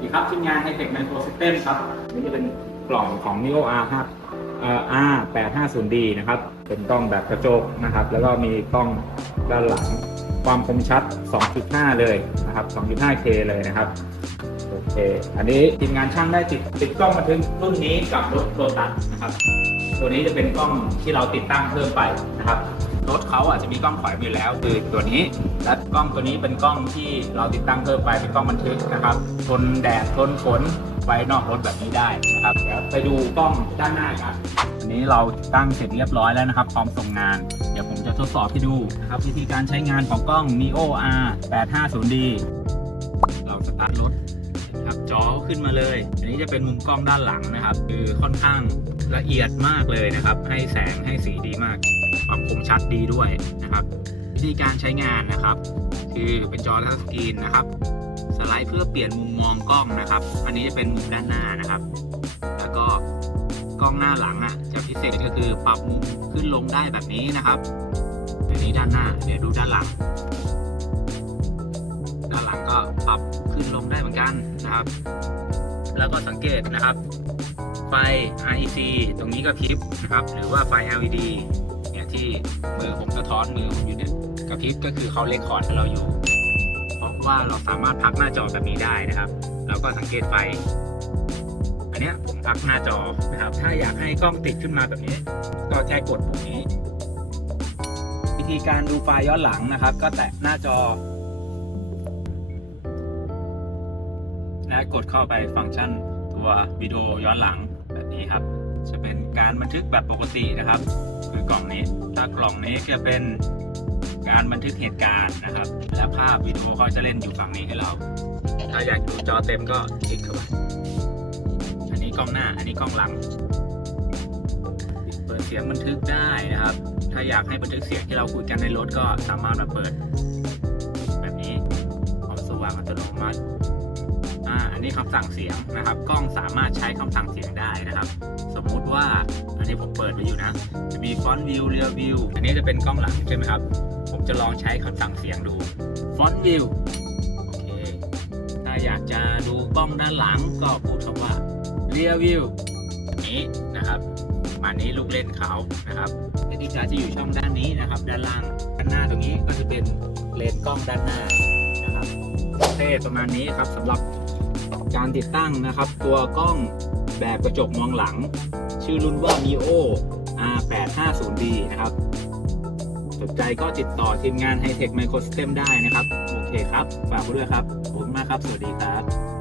ดีครับทีมงานไฮเทคไมโครซิสเต็มครับนี่จะเป็นกล่องของ Neo R ครับเอ่อ R 8 5 0 D นะครับ เป็นกล้องแบบกระจกนะครับ แล้วก็มีกล้องด้านหลัง ความคมชัด 2.5 เลยนะครับ 2.5K เลยนะครับ โอเค อันนี้ทีมงานช่างได้ติดติดกล้องบันทึกรุ่นนี้กับรถโลตัสนะครับ ตัวนี้จะเป็นกล้องที่เราติดตั้งเพิ่มไปนะครับรถเขาอาจจะมีกล้องถอยมาอยู่แล้วคือตัวนี้ และกล้องตัวนี้เป็นกล้องที่เราติดตั้งเพิ่มไปเป็นกล้องบันทึกนะครับทนแดดทนฝนไว้นอกรถแบบนี้ได้นะครับเดี๋ยวไปดูกล้องด้านหน้ากันอันนี้เราตั้งเสร็จเรียบร้อยแล้วนะครับพร้อมส่งงาน เดี๋ยวผมจะทดสอบให้ดูนะครับวิธีการใช้งานของกล้อง Neo R 850D เราสตาร์ทรถ ขึ้นมาเลย อันนี้จะเป็นมุมกล้องด้านหลังนะครับ คือค่อนข้างละเอียดมากเลยนะครับ ให้แสงให้สีดีมาก ความคมชัดดีด้วยนะครับวิธีการใช้งานนะครับ คือเป็นจอทัชสกรีนนะครับ สไลด์เพื่อเปลี่ยนมุมมองกล้องนะครับ อันนี้จะเป็นมุมด้านหน้านะครับ แล้วก็กล้องหน้าหลังอะจะพิเศษก็คือปรับมุมขึ้นลงได้แบบนี้นะครับอันนี้ด้านหน้า เดี๋ยวดูด้านหลัง ด้านหลังก็ปรับขึ้นลงได้เหมือนกันนะครับ แล้วก็สังเกตนะครับ ไฟ REC ตรงนี้ก็พริบนะครับ หรือว่าไฟ LED เนี่ยที่มือผมสะท้อนมือผมอยู่เนี่ยกระพริบก็คือเขาเลคคอร์ดให้เราอยู่ เพราะว่าเราสามารถพักหน้าจอแบบนี้ได้นะครับแล้วก็สังเกตไฟ อันเนี้ยผมพักหน้าจอนะครับ ถ้าอยากให้กล้องติดขึ้นมาแบบนี้ ก็แค่กดปุ่มนี้ วิธีการดูไฟย้อนหลังนะครับ ก็แตะหน้าจอ และกดเข้าไปฟังก์ชันตัววิดีโอย้อนหลังแบบนี้ครับ จะเป็นการบันทึกแบบปกตินะครับ คือกล่องนี้ ถ้ากล่องนี้จะเป็นการบันทึกเหตุการณ์นะครับ และภาพวิดีโอเขาจะเล่นอยู่ฝั่งนี้ให้เรา ถ้าอยากดูจอเต็มก็คลิกเข้าไป อันนี้กล้องหน้า อันนี้กล้องหลัง เปิดเสียงบันทึกได้นะครับ ถ้าอยากให้บันทึกเสียงที่เราคุยกันในรถก็สามารถมาเปิด แบบนี้ความสว่างอัตโนมัติ อ่าอันนี้คำสั่งเสียงนะครับ กล้องสามารถใช้คำสั่งเสียงได้นะครับ สมมุติว่าอันนี้ผมเปิดไว้อยู่นะจะมีฟอนต์วิวเรียวิวอันนี้จะเป็นกล้องหลังใช่ไหมครับ ผมจะลองใช้คำสั่งเสียงดูฟอนต์วิวโอเคถ้าอยากจะดูกล้องด้านหลังก็พูดคำว่าเรียวิวนี้นะครับมานี้ลูกเล่นเขานะครับเอติการจะอยู่ช่องด้านนี้นะครับ ด้านล่างด้านหน้าตรงนี้ก็จะเป็นเลนส์กล้องด้านหน้านะครับโอเคประมาณนี้ครับสำหรับ การติดตั้งนะครับ ตัวกล้องแบบกระจกมองหลัง ชื่อรุ่นว่า mio R850D นะครับ สนใจก็ติดต่อทีมงาน Hightech Microsystem ได้นะครับ โอเคครับ ฝากด้วยครับ ขอบคุณมากครับ สวัสดีครับ